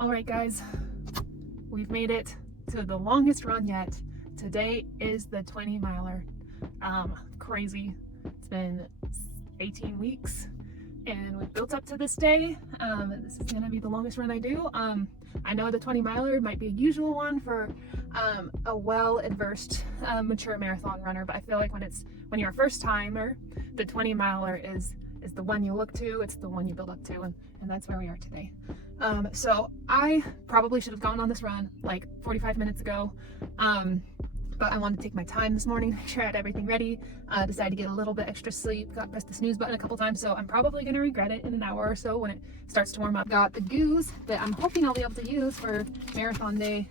All right, guys, we've made it to the longest run yet. Today is the 20 miler. Crazy. It's been 18 weeks and we've built up to this day. This is gonna be the longest run I do. I know the 20 miler might be a usual one for a well-adversed, mature marathon runner, but I feel like when you're a first timer, the 20 miler is the one you look to, it's the one you build up to, and that's where we are today. So I probably should have gone on this run like 45 minutes ago, but I wanted to take my time this morning, make sure I had everything ready, decided to get a little bit extra sleep, pressed the snooze button a couple times, so I'm probably going to regret it in an hour or so when it starts to warm up. Got the goos that I'm hoping I'll be able to use for marathon day.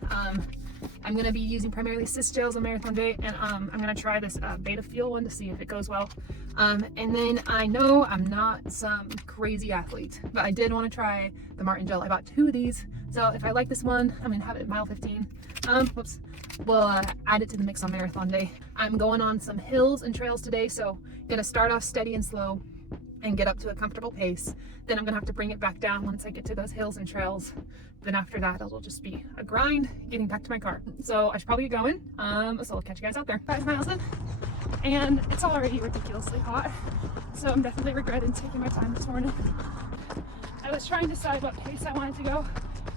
I'm going to be using primarily cyst gels on marathon day, and I'm going to try this beta fuel one to see if it goes well. And then I know I'm not some crazy athlete, but I did want to try the Maurten Gel. I bought 2 of these, so if I like this one, I'm going to have it at mile 15. We'll add it to the mix on marathon day. I'm going on some hills and trails today, so going to start off steady and slow and get up to a comfortable pace. Then I'm gonna have to bring it back down once I get to those hills and trails. Then after that, it'll just be a grind getting back to my car. So I should probably get going. So I'll catch you guys out there. 5 miles in, and it's already ridiculously hot. So I'm definitely regretting taking my time this morning. I was trying to decide what pace I wanted to go,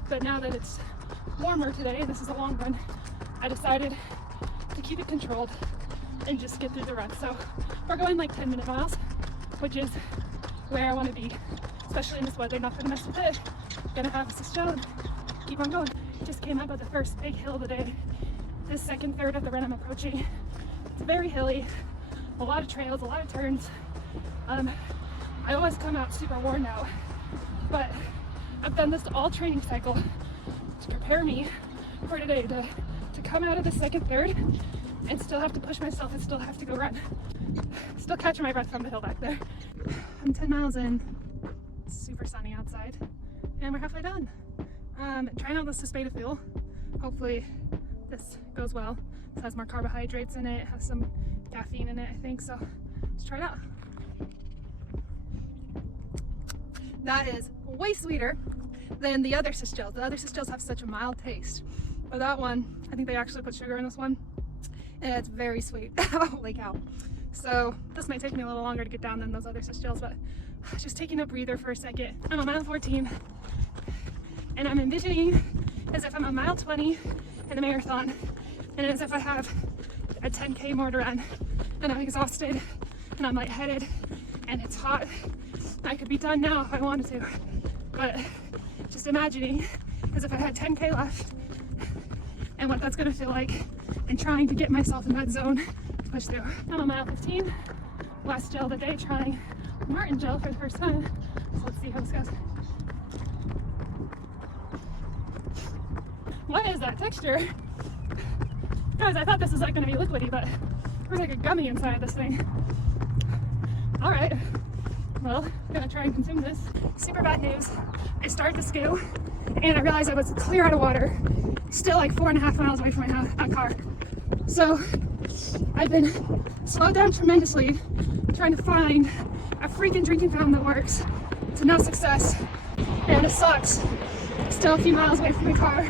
but now that it's warmer today, this is a long run, I decided to keep it controlled and just get through the run. So we're going like 10-minute miles, which is where I want to be, especially in this weather. Not gonna mess with it. Gonna have a cyst gel, keep on going. Just came up at the first big hill of the day. This second third of the run I'm approaching. It's very hilly, a lot of trails, a lot of turns. I always come out super worn out, but I've done this all training cycle to prepare me for today, to come out of the second third and still have to push myself and still have to go run. Still catching my breath from the hill back there. I'm 10 miles in, it's super sunny outside, and we're halfway done. Trying out this beta fuel. Hopefully this goes well. It has more carbohydrates in it, has some caffeine in it, I think, so let's try it out. That is way sweeter than the other cyst gels. The other cyst gels have such a mild taste, but that one, I think they actually put sugar in this one, and it's very sweet. Holy cow. So this might take me a little longer to get down than those other cyst gels, but just taking a breather for a second. I'm on mile 14, and I'm envisioning as if I'm on mile 20 in a marathon, and as if I have a 10K more to run, and I'm exhausted, and I'm lightheaded, and it's hot. I could be done now if I wanted to, but just imagining as if I had 10K left, and what that's gonna feel like, and trying to get myself in that zone to push through. I'm on mile 15, last gel of the day, trying Maurten Gel for the first time. So let's see how this goes. What is that texture? Guys, I thought this was like gonna be liquidy, but there's like a gummy inside of this thing. All right, well, I'm gonna try and consume this. Super bad news. I started the scale and I realized I was clear out of water, still like 4.5 miles away from my car. So I've been slowed down tremendously trying to find a freaking drinking fountain that works, to no success, and it sucks. Still a few miles away from my car.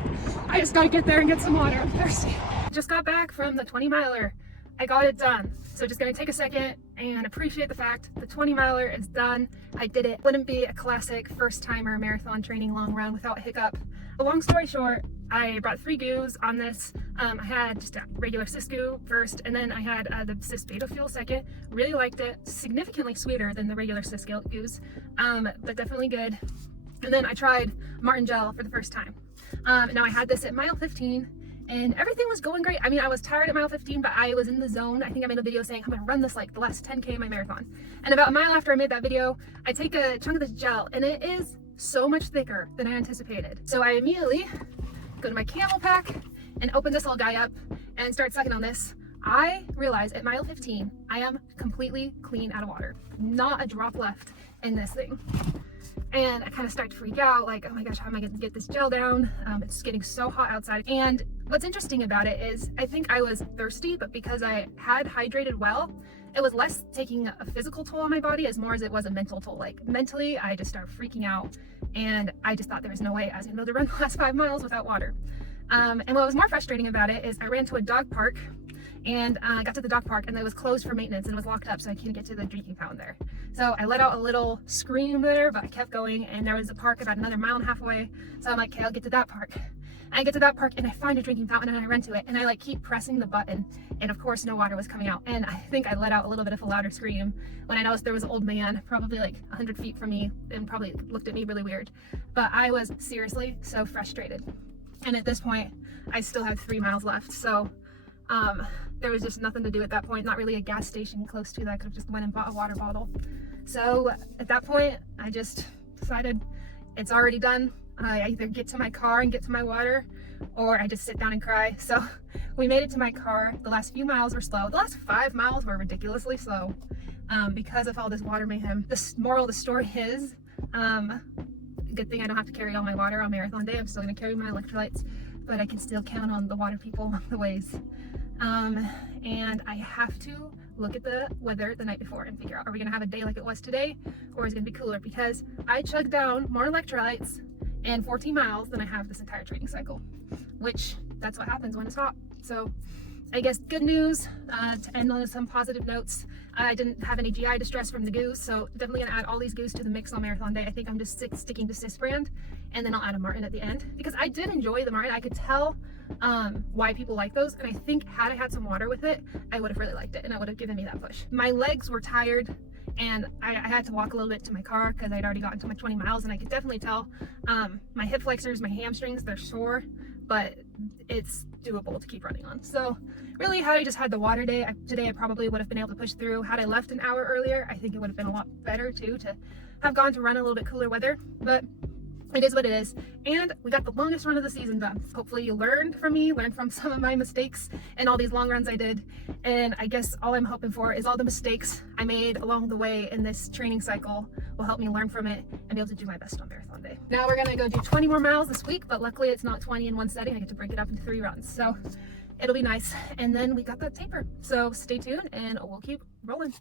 I just gotta get there and get some water. I'm thirsty. Just got back from the 20 miler. I got it done. So just gonna take a second and appreciate the fact the 20 miler is done. I did it. Wouldn't be a classic first timer marathon training long run without a hiccup. A long story short, I brought 3 goos on this. I had just a regular cyst goo first, and then I had the cyst beta fuel second. Really liked it. Significantly sweeter than the regular cyst goos, but definitely good. And then I tried Maurten Gel for the first time. Now I had this at mile 15, and everything was going great. I mean, I was tired at mile 15, but I was in the zone. I think I made a video saying I'm gonna run this like the last 10K of my marathon. And about a mile after I made that video, I take a chunk of this gel, and it is so much thicker than I anticipated. So I immediately go to my camel pack and open this little guy up and start sucking on this. I realize at mile 15, I am completely clean out of water. Not a drop left in this thing. And I kind of start to freak out, like, oh my gosh, how am I going to get this gel down? It's getting so hot outside. And what's interesting about it is I think I was thirsty, but because I had hydrated well, it was less taking a physical toll on my body as more as it was a mental toll. Like mentally, I just start freaking out and I just thought there was no way I was gonna be able to run the last 5 miles without water. And what was more frustrating about it is I ran to a dog park, and I got to the dog park and it was closed for maintenance and it was locked up, so I couldn't get to the drinking fountain there. So I let out a little scream there, but I kept going, and there was a park about another 1.5 miles away. So I'm like, okay, I'll get to that park. I get to that park and I find a drinking fountain and I run to it, and I like keep pressing the button, and of course no water was coming out. And I think I let out a little bit of a louder scream when I noticed there was an old man probably like 100 feet from me and probably looked at me really weird. But I was seriously so frustrated. And at this point, I still had 3 miles left. So there was just nothing to do at that point. Not really a gas station close to that. I could have just went and bought a water bottle. So at that point, I just decided it's already done. I either get to my car and get to my water, or I just sit down and cry. So we made it to my car. The last few miles were slow. The last 5 miles were ridiculously slow because of all this water mayhem. The moral of the story is, good thing I don't have to carry all my water on marathon day. I'm still gonna carry my electrolytes, but I can still count on the water people along the ways. And I have to look at the weather the night before and figure out, are we gonna have a day like it was today, or is it gonna be cooler? Because I chugged down more electrolytes in 14 miles than I have this entire training cycle, which that's what happens when it's hot. So I guess good news, to end on some positive notes, I didn't have any GI distress from the goose, so definitely gonna add all these goose to the mix on marathon day. I think I'm just sticking to Cis brand, and then I'll add a Maurten at the end, because I did enjoy the Maurten. I could tell why people like those, and I think had I had some water with it, I would have really liked it, and it would have given me that push. My legs were tired, and I had to walk a little bit to my car because I'd already gotten to my 20 miles, and I could definitely tell my hip flexors, my hamstrings, they're sore, but it's doable to keep running on. So really, had I just had the water day, today I probably would have been able to push through. Had I left an hour earlier, I think it would have been a lot better too, to have gone to run a little bit cooler weather, but it is what it is. And we got the longest run of the season done. Hopefully you learned from me, learned from some of my mistakes and all these long runs I did. And I guess all I'm hoping for is all the mistakes I made along the way in this training cycle will help me learn from it and be able to do my best on marathon day. Now we're gonna go do 20 more miles this week, but luckily it's not 20 in one setting. I get to break it up into 3 runs. So it'll be nice. And then we got that taper. So stay tuned and we'll keep rolling.